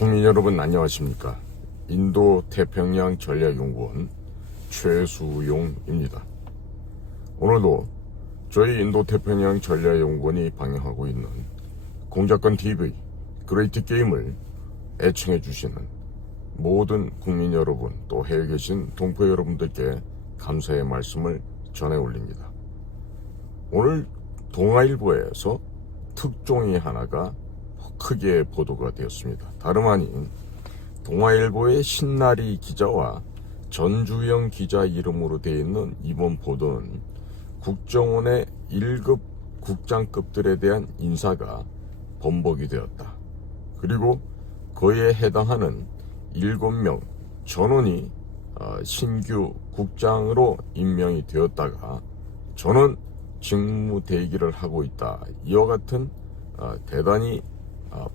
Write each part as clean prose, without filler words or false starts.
국민 여러분 안녕하십니까. 인도 태평양 전략연구원 최수용입니다. 오늘도 저희 인도 태평양 전략연구원이 방영하고 있는 공작권 TV 그레이트 게임을 애청해 주시는 모든 국민 여러분, 또 해외에 계신 동포 여러분들께 감사의 말씀을 전해 올립니다. 오늘 동아일보에서 특종이 하나가 크게 보도가 되었습니다. 다름 아닌 동아일보의 신나리 기자와 전주영 기자 이름으로 되어 있는 이번 보도는 국정원의 1급 국장급들에 대한 인사가 번복이 되었다. 그리고 그에 해당하는 7명 전원이 신규 국장으로 임명이 되었다가 저는 직무 대기를 하고 있다. 이와 같은 대단히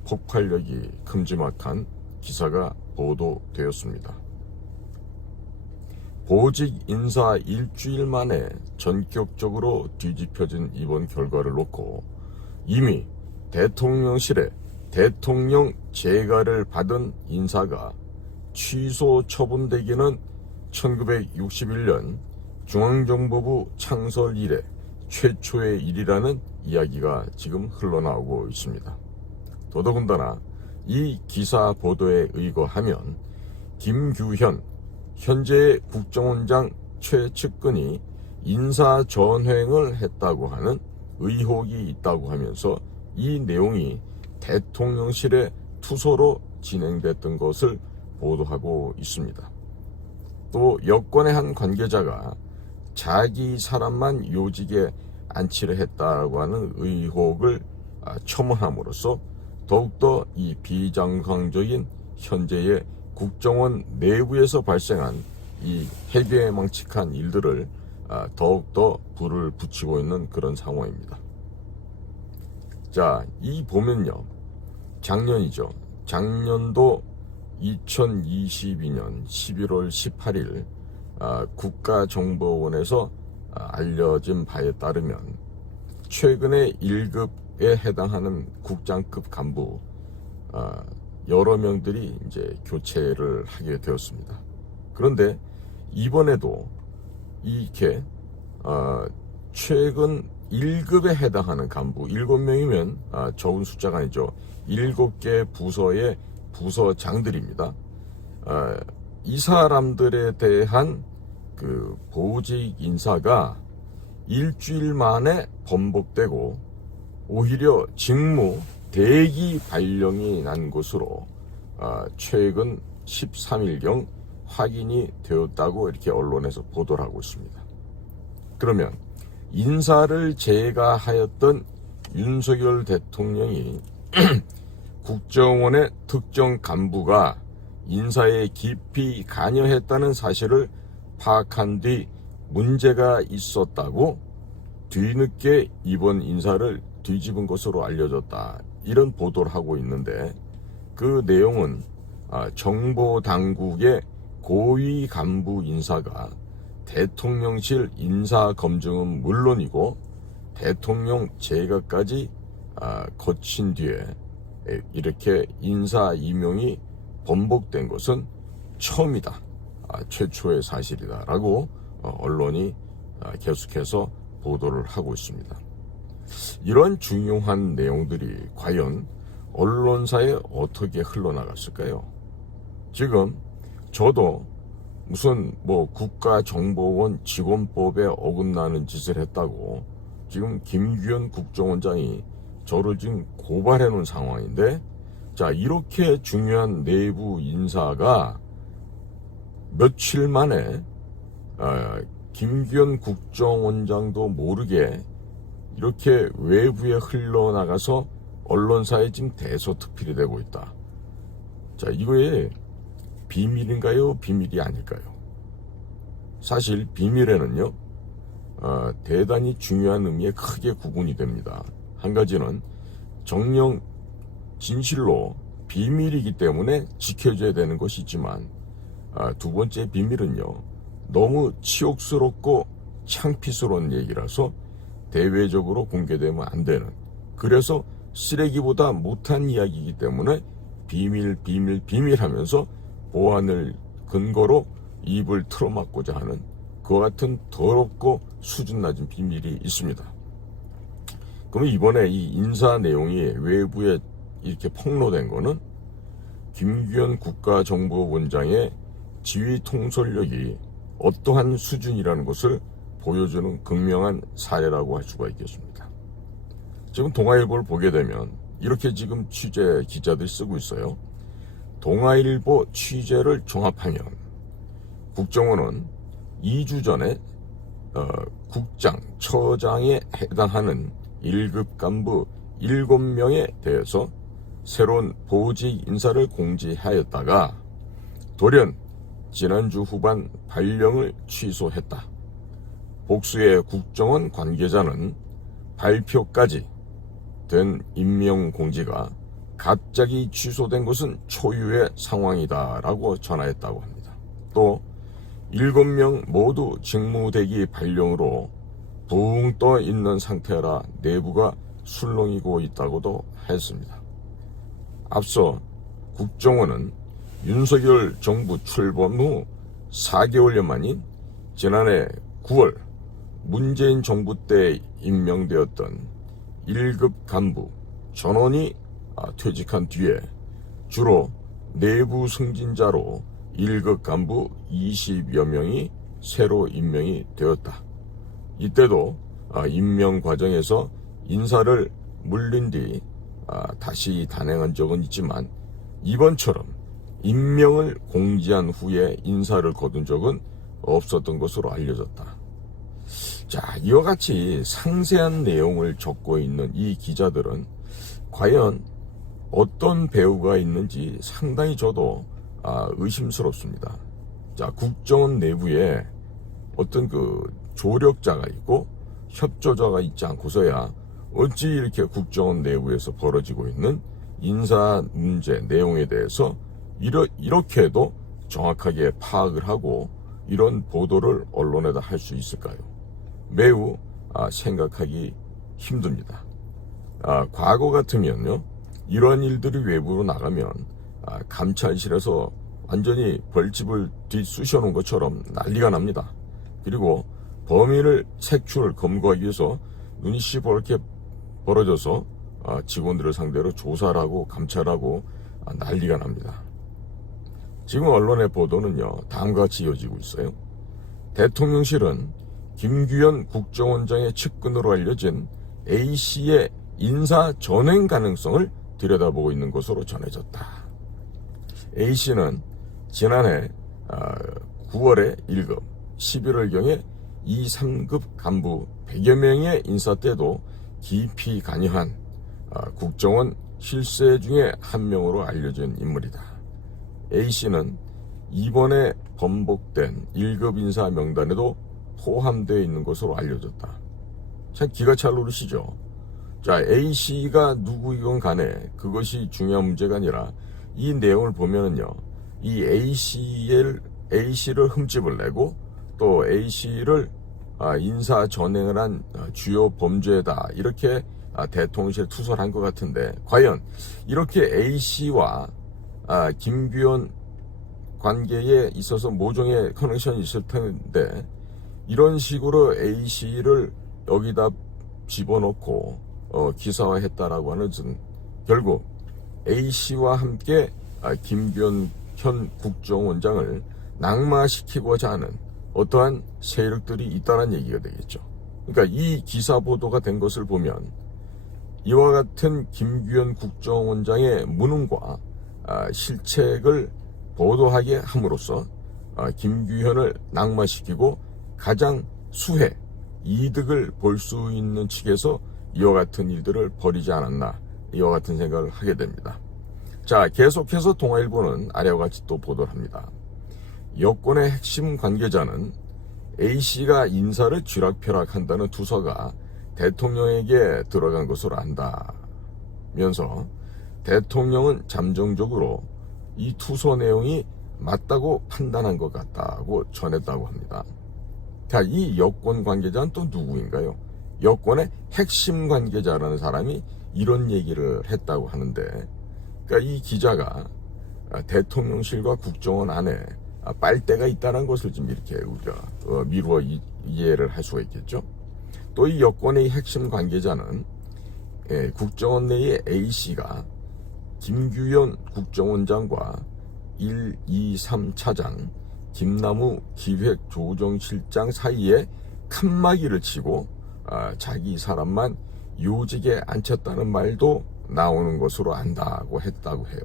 폭발력이 큼지막한 기사가 보도되었습니다. 보직 인사 일주일 만에 전격적으로 뒤집혀진 이번 결과를 놓고 이미 대통령실에 대통령 재가를 받은 인사가 취소 처분되기는 1961년 중앙정보부 창설 이래 최초의 일이라는 이야기가 지금 흘러나오고 있습니다. 더더군다나 이 기사 보도에 의거하면 김규현 현재 국정원장 최측근이 인사전횡을 했다고 하는 의혹이 있다고 하면서 이 내용이 대통령실의 투소로 진행됐던 것을 보도하고 있습니다. 또 여권의 한 관계자가 자기 사람만 요직에 안치를 했다고 하는 의혹을 첨언함으로써 더욱더 이 비정상적인 현재의 국정원 내부에서 발생한 이 해괴망측한 일들을 더욱더 불을 붙이고 있는 그런 상황입니다. 자, 이 보면요, 작년이죠. 작년도 2022년 11월 18일 국가정보원에서 알려진 바에 따르면 최근에 1급에 해당하는 국장급 간부 여러 명들이 이제 교체를 하게 되었습니다. 그런데 이번에도 이렇게 최근 1급에 해당하는 간부 7명이면 적은 숫자가 아니죠. 7개 부서의 부서장들입니다. 이 사람들에 대한 그 보직 인사가 일주일 만에 번복되고 오히려 직무 대기 발령이 난 것으로 최근 13일경 확인이 되었다고 이렇게 언론에서 보도를 하고 있습니다. 그러면 인사를 재가하였던 윤석열 대통령이 국정원의 특정 간부가 인사에 깊이 관여했다는 사실을 파악한 뒤 문제가 있었다고 뒤늦게 이번 인사를 뒤집은 것으로 알려졌다. 이런 보도를 하고 있는데 그 내용은 정보당국의 고위 간부 인사가 대통령실 인사검증은 물론이고 대통령 재가까지 거친 뒤에 이렇게 인사 임용이 번복된 것은 처음이다. 최초의 사실이다라고 언론이 계속해서 보도를 하고 있습니다. 이런 중요한 내용들이 과연 언론사에 어떻게 흘러나갔을까요? 지금 저도 무슨 국가정보원 직원법에 어긋나는 짓을 했다고 지금 김규현 국정원장이 저를 지금 고발해 놓은 상황인데, 자, 이렇게 중요한 내부 인사가 며칠 만에 김규현 국정원장도 모르게 이렇게 외부에 흘러나가서 언론사에 지금 대서특필이 되고 있다. 자, 이거에 비밀인가요? 비밀이 아닐까요? 사실 비밀에는요, 대단히 중요한 의미에 크게 구분이 됩니다. 한 가지는 정령 진실로 비밀이기 때문에 지켜줘야 되는 것이 있지만, 두 번째 비밀은요, 너무 치욕스럽고 창피스러운 얘기라서 대외적으로 공개되면 안 되는, 그래서 쓰레기보다 못한 이야기이기 때문에 비밀 하면서 보안을 근거로 입을 틀어막고자 하는 그와 같은 더럽고 수준 낮은 비밀이 있습니다. 그럼 이번에 이 인사 내용이 외부에 이렇게 폭로된 거는 김규현 국가정보원장의 지휘 통솔력이 어떠한 수준이라는 것을 보여주는 극명한 사례라고 할 수가 있겠습니다. 지금 동아일보를 보게 되면 이렇게 지금 취재 기자들이 쓰고 있어요. 동아일보 취재를 종합하면 국정원은 2주 전에 국장, 처장에 해당하는 1급 간부 7명에 대해서 새로운 보직 인사를 공지하였다가 돌연 지난주 후반 발령을 취소했다. 복수의 국정원 관계자는 발표까지 된 임명 공지가 갑자기 취소된 것은 초유의 상황이다라고 전하였다고 합니다. 또 7명 모두 직무대기 발령으로 붕 떠 있는 상태라 내부가 술렁이고 있다고도 했습니다. 앞서 국정원은 윤석열 정부 출범 후 4개월여 만인 지난해 9월 문재인 정부 때 임명되었던 1급 간부 전원이 퇴직한 뒤에 주로 내부 승진자로 1급 간부 20여 명이 새로 임명이 되었다. 이때도 임명 과정에서 인사를 물린 뒤 다시 단행한 적은 있지만 이번처럼 임명을 공지한 후에 인사를 거둔 적은 없었던 것으로 알려졌다. 자, 이와 같이 상세한 내용을 적고 있는 이 기자들은 과연 어떤 배우가 있는지 상당히 저도 의심스럽습니다. 자, 국정원 내부에 어떤 조력자가 있고 협조자가 있지 않고서야 어찌 이렇게 국정원 내부에서 벌어지고 있는 인사 문제 내용에 대해서 이렇게도 정확하게 파악을 하고 이런 보도를 언론에다 할 수 있을까요? 매우 생각하기 힘듭니다. 과거 같으면요, 이러한 일들이 외부로 나가면 감찰실에서 완전히 벌집을 뒤쑤셔 놓은 것처럼 난리가 납니다. 그리고 범인을 색출 검거하기 위해서 눈이 시퍼렇게 벌어져서 직원들을 상대로 조사를 하고 감찰하고 난리가 납니다. 지금 언론의 보도는요, 다음과 같이 이어지고 있어요. 대통령실은 김규현 국정원장의 측근으로 알려진 A씨의 인사 전횡 가능성을 들여다보고 있는 것으로 전해졌다. A씨는 지난해 9월에 1급, 11월경에 2, 3급 간부 100여 명의 인사 때도 깊이 관여한 국정원 실세 중에 한 명으로 알려진 인물이다. A씨는 이번에 번복된 1급 인사 명단에도 포함되어 있는 것으로 알려졌다. 참 기가 찰 노릇이죠. 자, A씨가 누구이건 간에 그것이 중요한 문제가 아니라 이 내용을 보면은요, 이 A씨를 흠집을 내고 또 A씨를 인사 전횡을 한 주요 범죄다, 이렇게 대통령실에 투서를 한 것 같은데, 과연 이렇게 A씨와 김규현 관계에 있어서 모종의 커넥션이 있을 텐데 이런 식으로 A씨를 여기다 집어넣고 기사화했다라고 하는 것은 결국 A씨와 함께 김규현 현 국정원장을 낙마시키고자 하는 어떠한 세력들이 있다는 얘기가 되겠죠. 그러니까 이 기사 보도가 된 것을 보면 이와 같은 김규현 국정원장의 무능과 실책을 보도하게 함으로써 김규현을 낙마시키고 가장 수혜, 이득을 볼 수 있는 측에서 이와 같은 일들을 벌이지 않았나, 이와 같은 생각을 하게 됩니다. 자, 계속해서 동아일보는 아래와 같이 또 보도를 합니다. 여권의 핵심 관계자는 A씨가 인사를 쥐락펴락한다는 투서가 대통령에게 들어간 것으로 안다면서 대통령은 잠정적으로 이 투서 내용이 맞다고 판단한 것 같다고 전했다고 합니다. 자, 이 여권 관계자는 또 누구인가요? 여권의 핵심 관계자라는 사람이 이런 얘기를 했다고 하는데, 그러니까 이 기자가 대통령실과 국정원 안에 빨대가 있다는 것을 좀 이렇게 우리가 미루어 이해를 할 수가 있겠죠. 또 이 여권의 핵심 관계자는 국정원 내의 A씨가 김규현 국정원장과 1, 2, 3차장 김남우 기획조정실장 사이에 칸막이를 치고 자기 사람만 요직에 앉혔다는 말도 나오는 것으로 안다고 했다고 해요.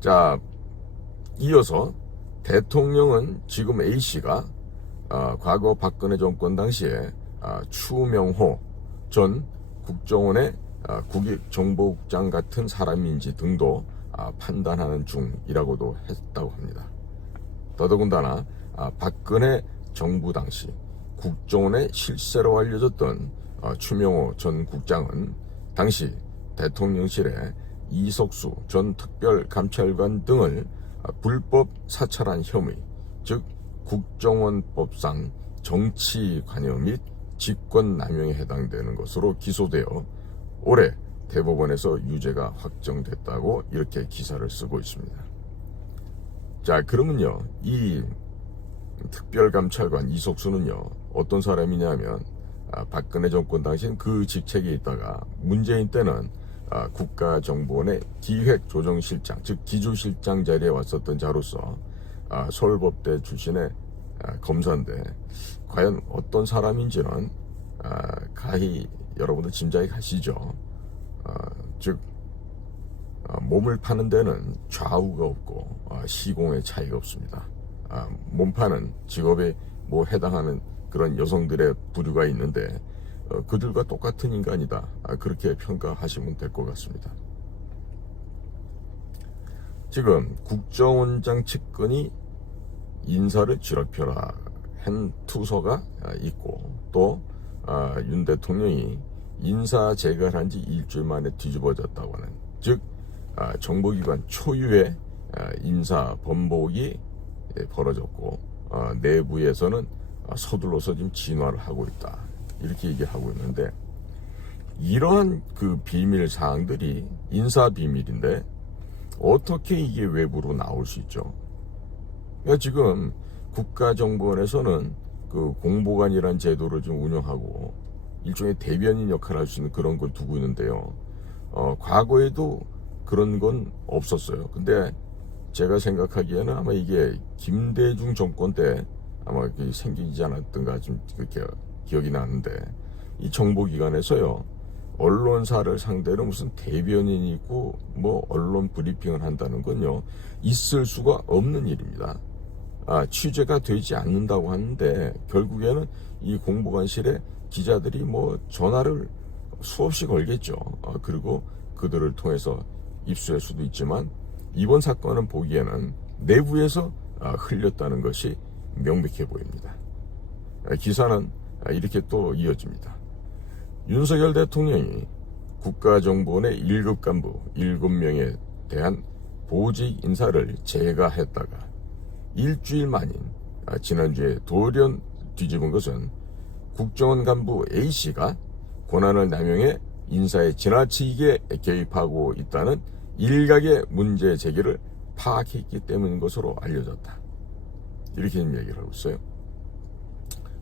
자, 이어서 대통령은 지금 A씨가 과거 박근혜 정권 당시에 추명호 전 국정원의 국익정보국장 같은 사람인지 등도 판단하는 중이라고도 했다고 합니다. 더더군다나 박근혜 정부 당시 국정원의 실세로 알려졌던 추명호 전 국장은 당시 대통령실에 이석수 전 특별감찰관 등을 불법 사찰한 혐의, 즉 국정원법상 정치관여 및 직권남용에 해당되는 것으로 기소되어 올해 대법원에서 유죄가 확정됐다고 이렇게 기사를 쓰고 있습니다. 자, 그러면요, 이 특별감찰관 이석수는요 어떤 사람이냐면 박근혜 정권 당시엔 그 직책에 있다가 문재인 때는 국가정보원의 기획조정실장, 즉 기조실장 자리에 왔었던 자로서 서울법대 출신의 검사인데 과연 어떤 사람인지는 가히 여러분들 짐작이 가시죠. 즉 몸을 파는 데는 좌우가 없고 시공의 차이가 없습니다. 몸파는 직업에 뭐 해당하는 그런 여성들의 부류가 있는데 그들과 똑같은 인간이다, 그렇게 평가하시면 될 것 같습니다. 지금 국정원장 측근이 인사를 뒤럽혀라 한 투서가 있고 또 윤 대통령이 인사 재가를 한 지 일주일 만에 뒤집어졌다고 하는, 즉 정보기관 초유의 인사 번복이 벌어졌고 내부에서는 서둘러서 지금 진화를 하고 있다, 이렇게 얘기하고 있는데, 이러한 그 비밀 사항들이 인사 비밀인데 어떻게 이게 외부로 나올 수 있죠? 그러니까 지금 국가정보원에서는 그 공보관이라는 제도를 좀 운영하고 일종의 대변인 역할을 할 수 있는 그런 걸 두고 있는데요. 과거에도 그런 건 없었어요. 근데 제가 생각하기에는 아마 이게 김대중 정권 때 아마 생기지 않았던가 좀 그렇게 기억이 나는데, 이 정보기관에서요 언론사를 상대로 무슨 대변인이 있고 뭐 언론 브리핑을 한다는 건요 있을 수가 없는 일입니다. 취재가 되지 않는다고 하는데 결국에는 이 공보관실에 기자들이 뭐 전화를 수없이 걸겠죠. 그리고 그들을 통해서 입수할 수도 있지만 이번 사건은 보기에는 내부에서 흘렸다는 것이 명백해 보입니다. 기사는 이렇게 또 이어집니다. 윤석열 대통령이 국가정보원의 1급 간부 7명에 대한 보직 인사를 재가했다가 일주일 만인 지난주에 돌연 뒤집은 것은 국정원 간부 A씨가 권한을 남용해 인사에 지나치게 개입하고 있다는 일각의 문제 제기를 파악했기 때문인 것으로 알려졌다, 이렇게 얘기를 하고 있어요.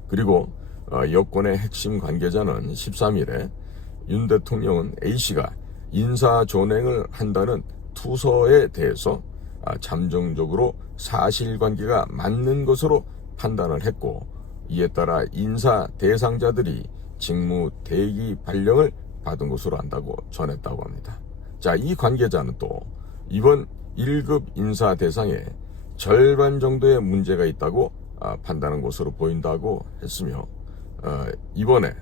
그리고 여권의 핵심 관계자는 13일에 윤 대통령은 A씨가 인사존행을 한다는 투서에 대해서 잠정적으로 사실관계가 맞는 것으로 판단을 했고, 이에 따라 인사 대상자들이 직무 대기 발령을 받은 것으로 안다고 전했다고 합니다. 자, 이 관계자는 또 이번 1급 인사 대상에 절반 정도의 문제가 있다고 판단한 것으로 보인다고 했으며, 이번에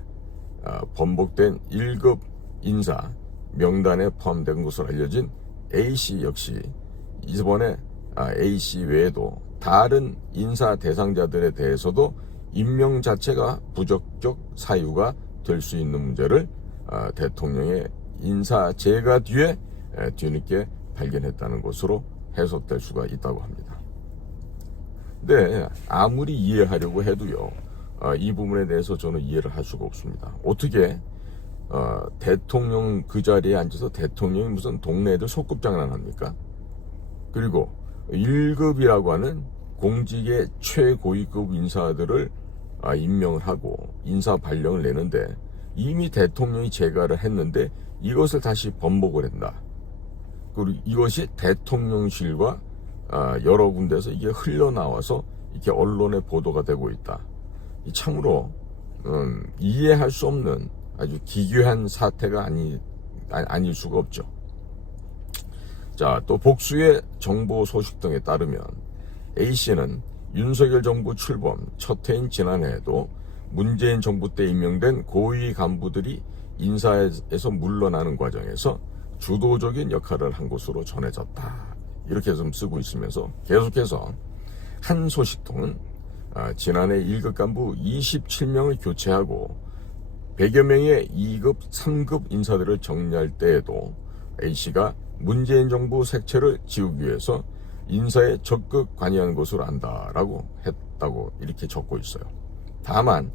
번복된 1급 인사 명단에 포함된 것으로 알려진 A씨 역시 이번에 A씨 외에도 다른 인사 대상자들에 대해서도 임명 자체가 부적격 사유가 될 수 있는 문제를 대통령의 인사 재가 뒤에 뒤늦게 발견했다는 것으로 해석될 수가 있다고 합니다. 근데 아무리 이해하려고 해도요 이 부분에 대해서 저는 이해를 할 수가 없습니다. 어떻게 대통령 그 자리에 앉아서 대통령이 무슨 동네 애들 소꿉장난 합니까? 그리고 1급이라고 하는 공직의 최고위급 인사들을 임명을 하고 인사 발령을 내는데 이미 대통령이 재가를 했는데 이것을 다시 번복을 한다. 그리고 이것이 대통령실과 여러 군데서 이게 흘러나와서 이렇게 언론에 보도가 되고 있다. 참으로 이해할 수 없는 아주 기괴한 사태가 아닐 수가 없죠. 자, 또 복수의 정보 소식 등에 따르면 A씨는 윤석열 정부 출범 첫 해인 지난해에도 문재인 정부 때 임명된 고위 간부들이 인사에서 물러나는 과정에서 주도적인 역할을 한 것으로 전해졌다. 이렇게 좀 쓰고 있으면서 계속해서 한 소식통은 지난해 1급 간부 27명을 교체하고 100여 명의 2급, 3급 인사들을 정리할 때에도 A씨가 문재인 정부 색채를 지우기 위해서 인사에 적극 관여한 것으로 안다라고 했다고 이렇게 적고 있어요. 다만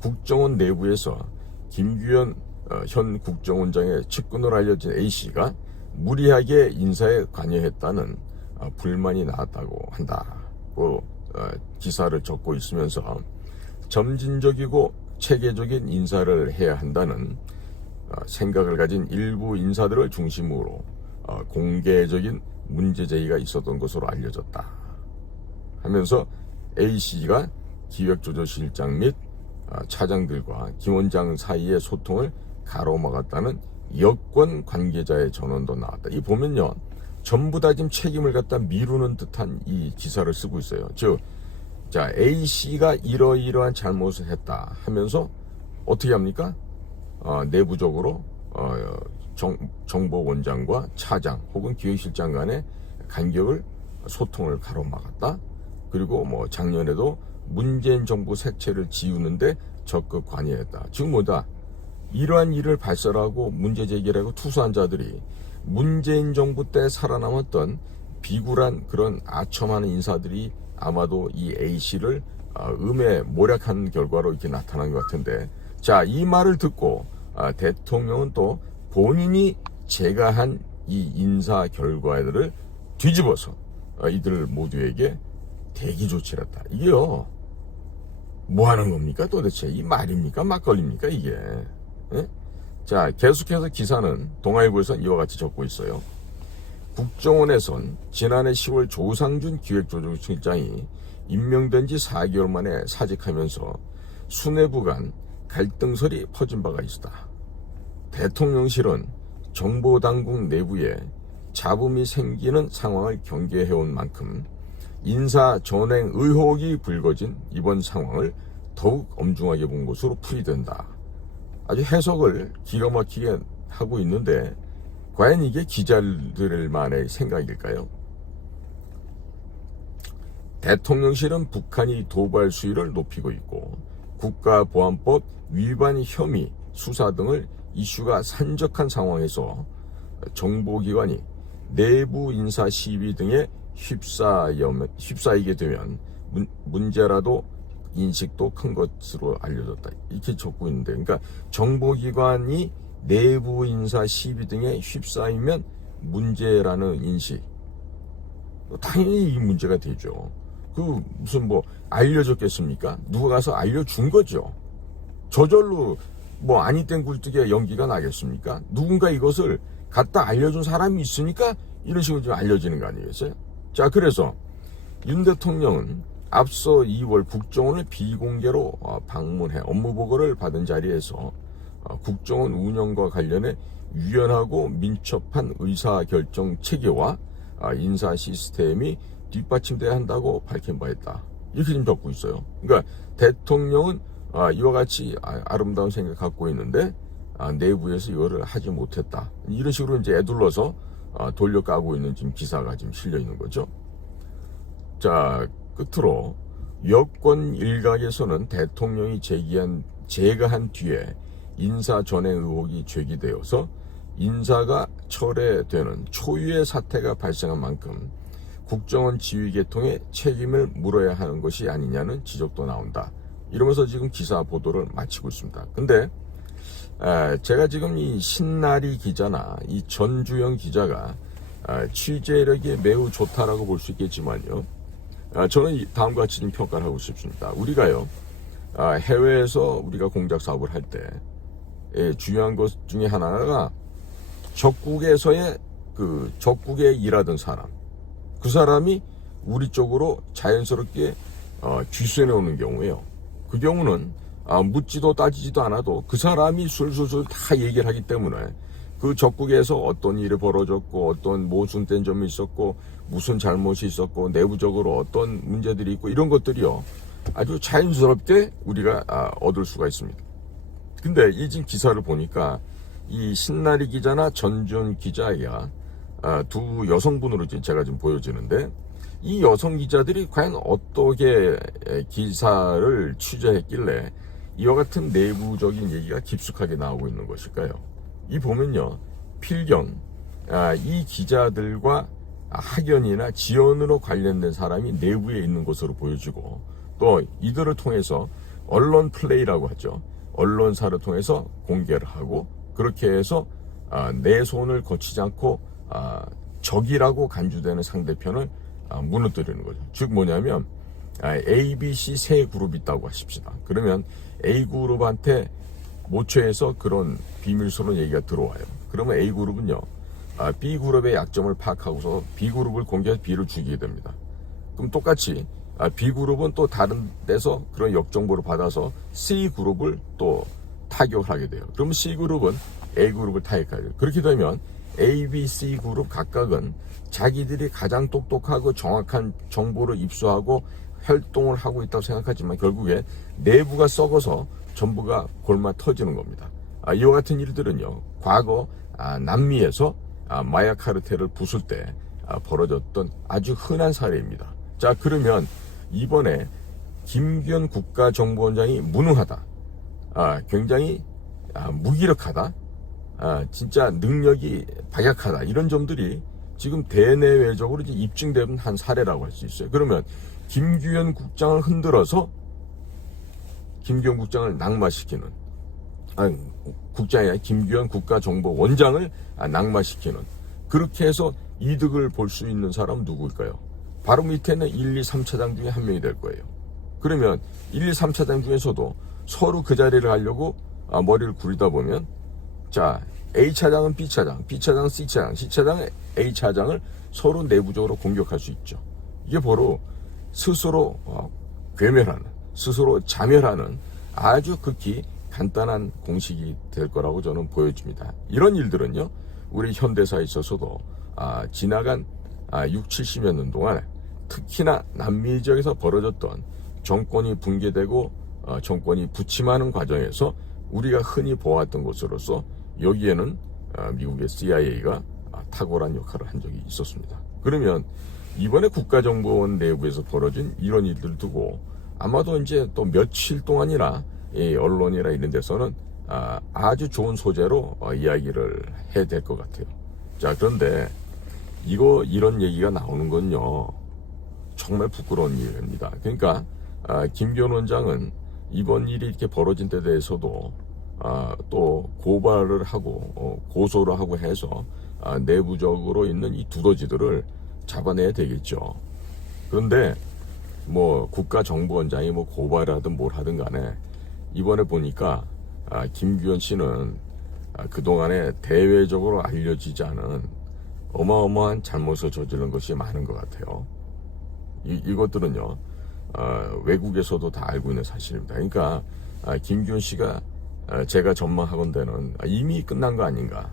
국정원 내부에서 김규현 현 국정원장의 측근으로 알려진 A씨가 무리하게 인사에 관여했다는 불만이 나왔다고 한다고 기사를 적고 있으면서 점진적이고 체계적인 인사를 해야 한다는 생각을 가진 일부 인사들을 중심으로 공개적인 문제 제기가 있었던 것으로 알려졌다 하면서 A씨가 기획조정실장 및 차장들과 김 원장 사이의 소통을 가로막았다는 여권 관계자의 전언도 나왔다. 이 보면요, 전부 다 지금 책임을 갖다 미루는 듯한 이 기사를 쓰고 있어요. 즉, 자, A씨가 이러이러한 잘못을 했다 하면서 어떻게 합니까? 내부적으로 정보원장과 차장 혹은 기획실장 간의 간격을 소통을 가로막았다. 그리고 뭐 작년에도 문재인 정부 색채를 지우는데 적극 관여했다. 지금 뭐다? 이러한 일을 발설하고 문제 제기를 하고 투수한 자들이 문재인 정부 때 살아남았던 비굴한 그런 아첨하는 인사들이 아마도 이 A씨를 음에 모략한 결과로 이렇게 나타난 것 같은데, 자, 이 말을 듣고 대통령은 또 본인이 제가한 이 인사 결과들을 뒤집어서 이들 모두에게 대기 조치를 했다. 이게요, 뭐 하는 겁니까 도대체? 이 말입니까 막걸리입니까 이게? 예? 자, 계속해서 기사는 동아일보에서는 이와 같이 적고 있어요. 국정원에선 지난해 10월 조상준 기획조정실장이 임명된 지 4개월 만에 사직하면서 수뇌부 간 갈등설이 퍼진 바가 있다. 대통령실은 정보당국 내부에 잡음이 생기는 상황을 경계해온 만큼 인사 전횡 의혹이 불거진 이번 상황을 더욱 엄중하게 본 것으로 풀이된다. 아주 해석을 기가 막히게 하고 있는데 과연 이게 기자들만의 생각일까요? 대통령실은 북한이 도발 수위를 높이고 있고 국가보안법 위반 혐의 수사 등을 이슈가 산적한 상황에서 정보기관이 내부 인사 시비 등에 휩싸이게 되면 문제라도 인식도 큰 것으로 알려졌다. 이렇게 적고 있는데, 그러니까 정보기관이 내부 인사 시비 등에 휩싸이면 문제라는 인식, 당연히 이 문제가 되죠. 그 무슨 뭐 알려졌겠습니까? 누가 가서 알려준 거죠. 저절로 뭐 아니 땐 굴뚝에 연기가 나겠습니까? 누군가 이것을 갖다 알려준 사람이 있으니까 이런 식으로 좀 알려지는 거 아니겠어요? 자, 그래서 윤 대통령은 앞서 2월 국정원을 비공개로 방문해 업무보고를 받은 자리에서 국정원 운영과 관련해 유연하고 민첩한 의사결정 체계와 인사 시스템이 뒷받침돼야 한다고 밝힌 바 있다. 이렇게 좀 적고 있어요. 그러니까 대통령은 이와 같이 아름다운 생각을 갖고 있는데 내부에서 이거를 하지 못했다. 이런 식으로 이제 애둘러서 돌려까고 있는 지금 기사가 지금 실려 있는 거죠. 자, 끝으로 여권 일각에서는 대통령이 제거한 뒤에 인사 전횡 의혹이 제기되어서 인사가 철회되는 초유의 사태가 발생한 만큼 국정원 지휘 계통에 책임을 물어야 하는 것이 아니냐는 지적도 나온다. 이러면서 지금 기사 보도를 마치고 있습니다. 근데 제가 지금 이 신나리 기자나 이 전주영 기자가 취재력이 매우 좋다라고 볼 수 있겠지만요. 저는 다음과 같이 좀 평가를 하고 싶습니다. 우리가요, 해외에서 우리가 공작 사업을 할 때 중요한 것 중에 하나가 적국에서의 그 적국에 일하던 사람, 그 사람이 우리 쪽으로 자연스럽게 귀순해 오는 경우에요. 그 경우는 묻지도 따지지도 않아도 그 사람이 술술술 다 얘기를 하기 때문에 그 적국에서 어떤 일이 벌어졌고 어떤 모순된 점이 있었고 무슨 잘못이 있었고 내부적으로 어떤 문제들이 있고 이런 것들이요 아주 자연스럽게 우리가 얻을 수가 있습니다. 근데 이 지금 기사를 보니까 이 신나리 기자나 전준 기자가 두 여성분으로 제가 지금 보여지는데 이 여성 기자들이 과연 어떻게 기사를 취재했길래 이와 같은 내부적인 얘기가 깊숙하게 나오고 있는 것일까요? 이 보면요, 필경 이 기자들과 학연이나 지연으로 관련된 사람이 내부에 있는 것으로 보여지고 또 이들을 통해서 언론 플레이라고 하죠. 언론사를 통해서 공개를 하고 그렇게 해서 내 손을 거치지 않고 적이라고 간주되는 상대편을 무너뜨리는 거죠. 즉 뭐냐면 A, B, C 세 그룹이 있다고 하십시다. 그러면 A그룹한테 모처에서 그런 비밀스러운 얘기가 들어와요. 그러면 A그룹은요 B그룹의 약점을 파악하고서 B그룹을 공개해서 B를 죽이게 됩니다. 그럼 똑같이 B그룹은 또 다른 데서 그런 역정보를 받아서 C그룹을 또 타격을 하게 돼요. 그러면 C그룹은 A그룹을 타격하게 돼요. 그렇게 되면 A, B, C 그룹 각각은 자기들이 가장 똑똑하고 정확한 정보를 입수하고 활동을 하고 있다고 생각하지만 결국에 내부가 썩어서 전부가 골마 터지는 겁니다. 이와 같은 일들은요 과거 남미에서 마약 카르텔을 부술 때 벌어졌던 아주 흔한 사례입니다. 자, 그러면 이번에 김규현 국가정보원장이 무능하다, 굉장히 무기력하다, 진짜 능력이 박약하다, 이런 점들이 지금 대내외적으로 이제 입증된 한 사례라고 할 수 있어요. 그러면 김규현 국장을 흔들어서 김규현 국장을 낙마시키는, 국장이 아니라 김규현 국가정보원장을 낙마시키는, 그렇게 해서 이득을 볼 수 있는 사람은 누구일까요? 바로 밑에는 1, 2, 3차장 중에 한 명이 될 거예요. 그러면 1, 2, 3차장 중에서도 서로 그 자리를 하려고 머리를 굴리다 보면 자, A차장은 B차장, B차장은 C차장, C차장은 A차장을 서로 내부적으로 공격할 수 있죠. 이게 바로 스스로 괴멸하는, 스스로 자멸하는 아주 극히 간단한 공식이 될 거라고 저는 보여집니다. 이런 일들은요 우리 현대사에 있어서도 지나간 6, 70여 년 동안 특히나 남미 지역에서 벌어졌던 정권이 붕괴되고 정권이 부침하는 과정에서 우리가 흔히 보았던 것으로서 여기에는 미국의 CIA가 탁월한 역할을 한 적이 있었습니다. 그러면 이번에 국가정보원 내부에서 벌어진 이런 일들을 두고 아마도 이제 또 며칠 동안이나 언론이나 이런 데서는 아주 좋은 소재로 이야기를 해야 될 것 같아요. 자, 그런데 이런 얘기가 나오는 건요 정말 부끄러운 일입니다. 그러니까 김규현 원장은 이번 일이 이렇게 벌어진 데 대해서도 또 고발을 하고 고소를 하고 해서 내부적으로 있는 이 두더지들을 잡아내야 되겠죠. 그런데 뭐 국가정보원장이 뭐 고발하든 뭘 하든 간에 이번에 보니까 김규현 씨는 그동안에 대외적으로 알려지지 않은 어마어마한 잘못을 저지른 것이 많은 것 같아요. 이것들은요 외국에서도 다 알고 있는 사실입니다. 그러니까 김규현 씨가 제가 전망하건대는 이미 끝난 거 아닌가,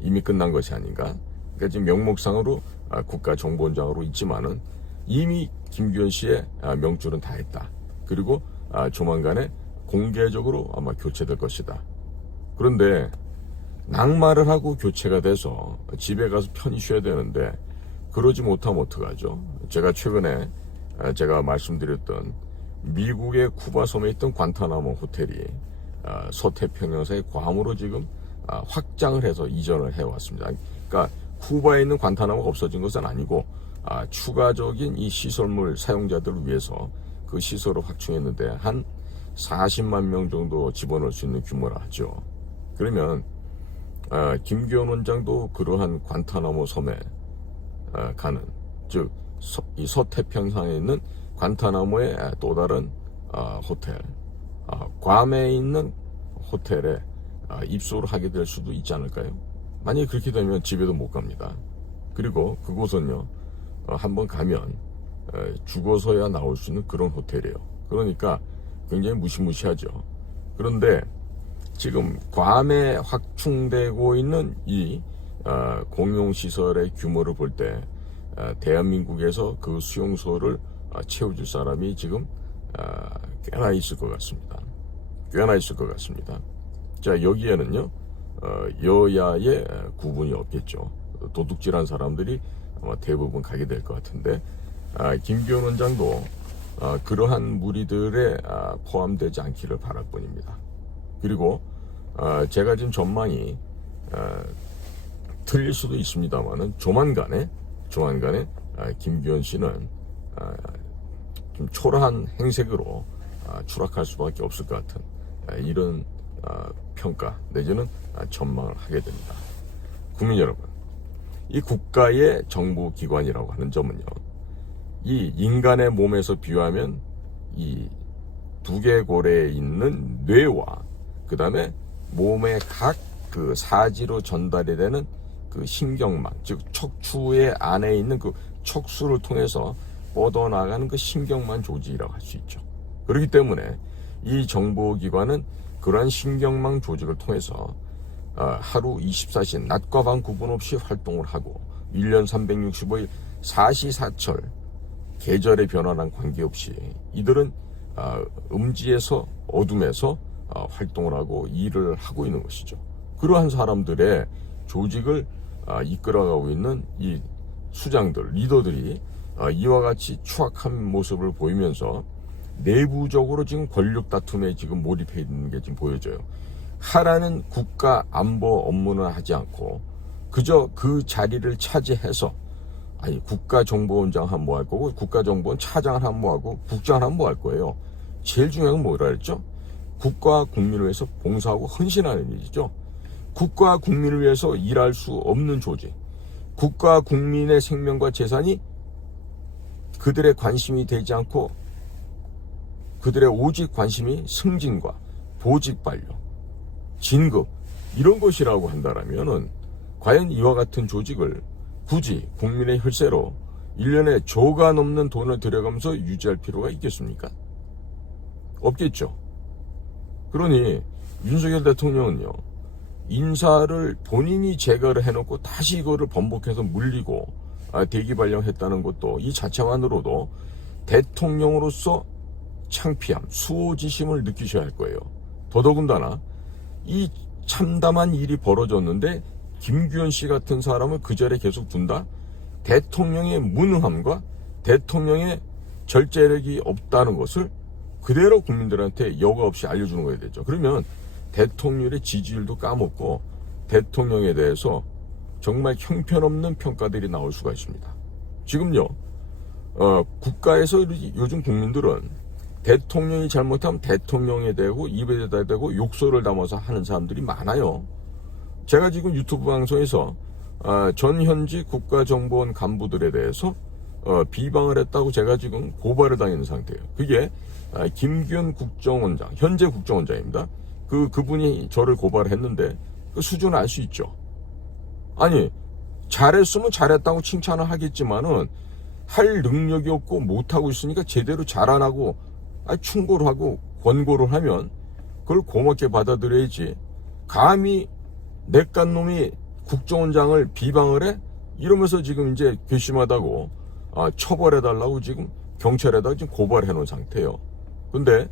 이미 끝난 것이 아닌가. 그러니까 지금 명목상으로 국가정보원장으로 있지만은 이미 김규현 씨의 명줄은 다 했다. 그리고 조만간에 공개적으로 아마 교체될 것이다. 그런데 낙마를 하고 교체가 돼서 집에 가서 편히 쉬어야 되는데 그러지 못하면 어떡하죠? 제가 최근에 제가 말씀드렸던 미국의 쿠바 섬에 있던 관타나모 호텔이 서태평양사의 괌으로 지금 확장을 해서 이전을 해왔습니다. 그러니까 쿠바에 있는 관타나모가 없어진 것은 아니고 추가적인 이 시설물 사용자들을 위해서 그 시설을 확충했는데 한 40만 명 정도 집어넣을 수 있는 규모라 하죠. 그러면 김기현 원장도 그러한 관타나모 섬에 가는, 즉 이 서태평양에 있는 관타나모의 또 다른 호텔, 괌에 있는 호텔에 입소를 하게 될 수도 있지 않을까요? 만약에 그렇게 되면 집에도 못 갑니다. 그리고 그곳은요, 한번 가면 죽어서야 나올 수 있는 그런 호텔이에요. 그러니까 굉장히 무시무시하죠. 그런데 지금 괌에 확충되고 있는 이 공용시설의 규모를 볼 때 대한민국에서 그 수용소를 채워줄 사람이 지금 꽤나 있을 것 같습니다. 꽤나 있을 것 같습니다. 자, 여기에는요, 여야의 구분이 없겠죠. 도둑질한 사람들이 대부분 가게 될 것 같은데, 김기현 원장도 그러한 무리들에 포함되지 않기를 바랄 뿐입니다. 그리고 제가 지금 전망이 틀릴 수도 있습니다만은 조만간에 김기현 씨는 좀 초라한 행색으로 추락할 수밖에 없을 것 같은 이런 평가 내지는 전망을 하게 됩니다. 국민 여러분, 이 국가의 정보기관이라고 하는 점은요, 이 인간의 몸에서 비유하면 이 두개골에 있는 뇌와 그 다음에 몸의 각 그 사지로 전달이 되는 그 신경망, 즉 척추의 안에 있는 그 척수를 통해서 뻗어나가는 그 신경망 조직이라고 할 수 있죠. 그렇기 때문에 이 정보기관은 그러한 신경망 조직을 통해서 하루 24시 낮과 밤 구분 없이 활동을 하고 1년 365일 사시사철 계절의 변화랑 관계없이 이들은 음지에서 어둠에서 활동을 하고 일을 하고 있는 것이죠. 그러한 사람들의 조직을 이끌어가고 있는 이 수장들, 리더들이 이와 같이 추악한 모습을 보이면서 내부적으로 지금 권력 다툼에 지금 몰입해 있는 게 지금 보여져요. 하라는 국가 안보 업무는 하지 않고 그저 그 자리를 차지해서, 아니 국가정보원장 하면 뭐 할 거고, 국가정보원 차장을 하면 뭐 하고, 국장을 하면 뭐 할 거예요. 제일 중요한 건 뭐라 했죠? 국가와 국민을 위해서 봉사하고 헌신하는 일이죠. 국가와 국민을 위해서 일할 수 없는 조직, 국가와 국민의 생명과 재산이 그들의 관심이 되지 않고 그들의 오직 관심이 승진과 보직 반려, 진급 이런 것이라고 한다면은 과연 이와 같은 조직을 굳이 국민의 혈세로 1년에 조가 넘는 돈을 들여가면서 유지할 필요가 있겠습니까? 없겠죠. 그러니 윤석열 대통령은요, 인사를 본인이 제거를 해놓고 다시 이거를 번복해서 물리고 대기 발령했다는 것도 이 자체만으로도 대통령으로서 창피함, 수호지심을 느끼셔야 할 거예요. 더더군다나 이 참담한 일이 벌어졌는데 김규현 씨 같은 사람을 그 자리에 계속 둔다? 대통령의 무능함과 대통령의 절제력이 없다는 것을 그대로 국민들한테 여과 없이 알려주는 거야 되죠. 그러면 대통령의 지지율도 까먹고 대통령에 대해서 정말 형편없는 평가들이 나올 수가 있습니다. 지금요, 국가에서 요즘 국민들은 대통령이 잘못하면 대통령에 대고 입에 대고 욕설을 담아서 하는 사람들이 많아요. 제가 지금 유튜브 방송에서 전현직 국가정보원 간부들에 대해서 비방을 했다고 제가 지금 고발을 당했는 상태예요. 그게 김기현 국정원장, 현재 국정원장입니다. 그분이 저를 고발했는데 그 수준을 알 수 있죠. 아니, 잘했으면 잘했다고 칭찬을 하겠지만은 할 능력이 없고 못하고 있으니까 제대로 잘 안 하고 충고를 하고 권고를 하면 그걸 고맙게 받아들여야지. 감히 내깐 놈이 국정원장을 비방을 해? 이러면서 지금 이제 괘씸하다고 처벌해달라고 지금 경찰에다 지금 고발해 놓은 상태예요. 근데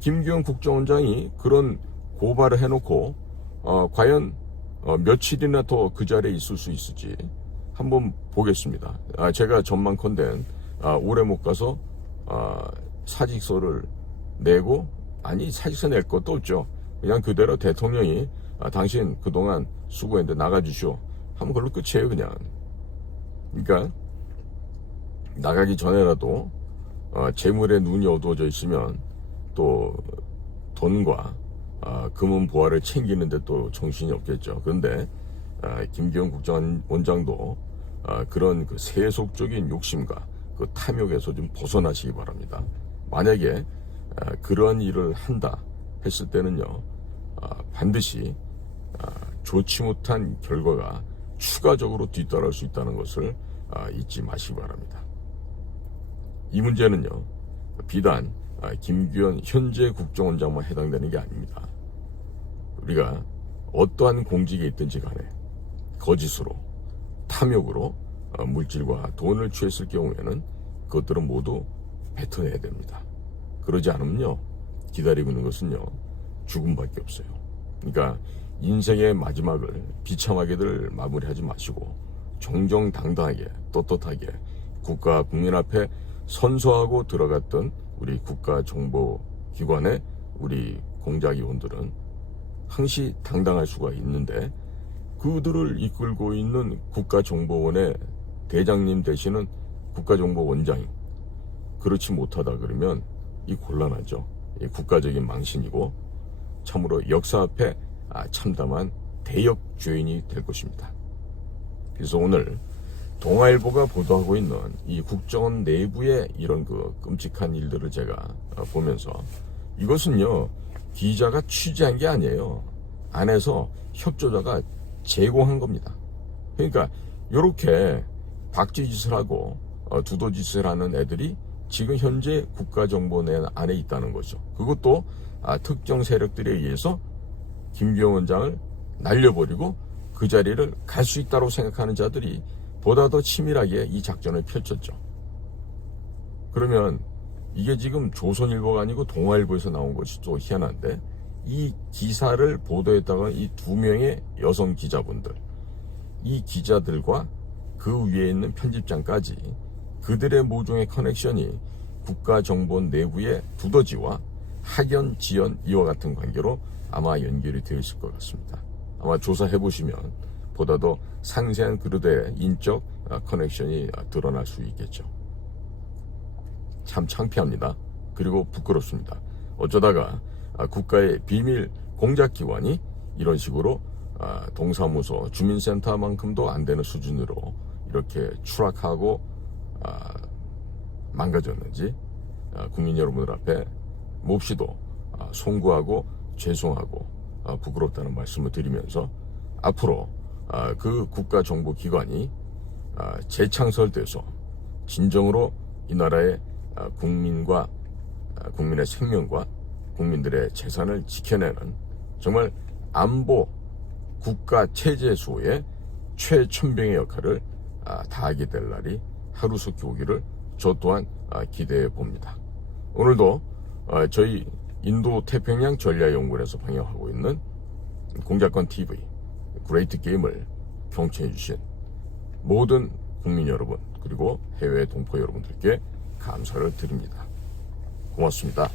김기현 국정원장이 그런 고발을 해놓고 과연 며칠이나 더 그 자리에 있을 수 있을지 한번 보겠습니다. 제가 전망컨대 오래 못 가서 사직서를 내고, 아니 사직서 낼 것도 없죠. 그냥 그대로 대통령이 당신 그동안 수고했는데 나가주시오 하면 그걸로 끝이에요. 그냥. 그러니까 나가기 전에라도 재물에 눈이 어두워져 있으면 또 돈과 금은 보화를 챙기는데 또 정신이 없겠죠. 그런데 김기현 국정원장도 그런 그 세속적인 욕심과 그 탐욕에서 좀 벗어나시기 바랍니다. 만약에 그러한 일을 한다 했을 때는요, 반드시 좋지 못한 결과가 추가적으로 뒤따를 수 있다는 것을 잊지 마시기 바랍니다. 이 문제는요, 비단 김기현 현재 국정원장만 해당되는 게 아닙니다. 우리가 어떠한 공직에 있든지 간에 거짓으로, 탐욕으로 물질과 돈을 취했을 경우에는 그것들은 모두 뱉어내야 됩니다. 그러지 않으면요, 기다리고 있는 것은요, 죽음밖에 없어요. 그러니까 인생의 마지막을 비참하게들 마무리하지 마시고 정정당당하게 떳떳하게 국가 국민 앞에 선서하고 들어갔던 우리 국가정보기관의 우리 공작위원들은 항시 당당할 수가 있는데, 그들을 이끌고 있는 국가정보원의 대장님 되시는 국가정보원장이 그렇지 못하다 그러면 이 곤란하죠. 이 국가적인 망신이고 참으로 역사 앞에 참담한 대역죄인이 될 것입니다. 그래서 오늘 동아일보가 보도하고 있는 이 국정원 내부의 이런 그 끔찍한 일들을 제가 보면서, 이것은요, 기자가 취재한 게 아니에요. 안에서 협조자가 제공한 겁니다. 그러니까 이렇게 박쥐짓을 하고 두더짓을 하는 애들이 지금 현재 국가정보원 안에 있다는 거죠. 그것도 특정 세력들에 의해서 김기현 원장을 날려버리고 그 자리를 갈 수 있다고 생각하는 자들이 보다 더 치밀하게 이 작전을 펼쳤죠. 그러면 이게 지금 조선일보가 아니고 동아일보에서 나온 것이 또 희한한데, 이 기사를 보도했다가 이 2명의 여성 기자분들, 이 기자들과 그 위에 있는 편집장까지 그들의 모종의 커넥션이 국가정보원 내부의 두더지와 학연, 지연 이와 같은 관계로 아마 연결이 되어 있을 것 같습니다. 아마 조사해보시면 보다 더 상세한 그들의 인적 커넥션이 드러날 수 있겠죠. 참 창피합니다. 그리고 부끄럽습니다. 어쩌다가 국가의 비밀 공작기관이 이런 식으로 동사무소, 주민센터만큼도 안 되는 수준으로 이렇게 추락하고 망가졌는지 국민 여러분들 앞에 몹시도 송구하고 죄송하고 부끄럽다는 말씀을 드리면서, 앞으로 그 국가정보기관이 재창설돼서 진정으로 이 나라의 국민과 국민의 생명과 국민들의 재산을 지켜내는 정말 안보 국가체제소의 최천병의 역할을 다하게 될 날이 하루속히 오기를 저 또한 기대해 봅니다. 오늘도 저희 인도 태평양 전략연구원에서 방영하고 있는 공작권 TV 그레이트 게임을 경청해 주신 모든 국민 여러분, 그리고 해외 동포 여러분들께 감사를 드립니다. 고맙습니다.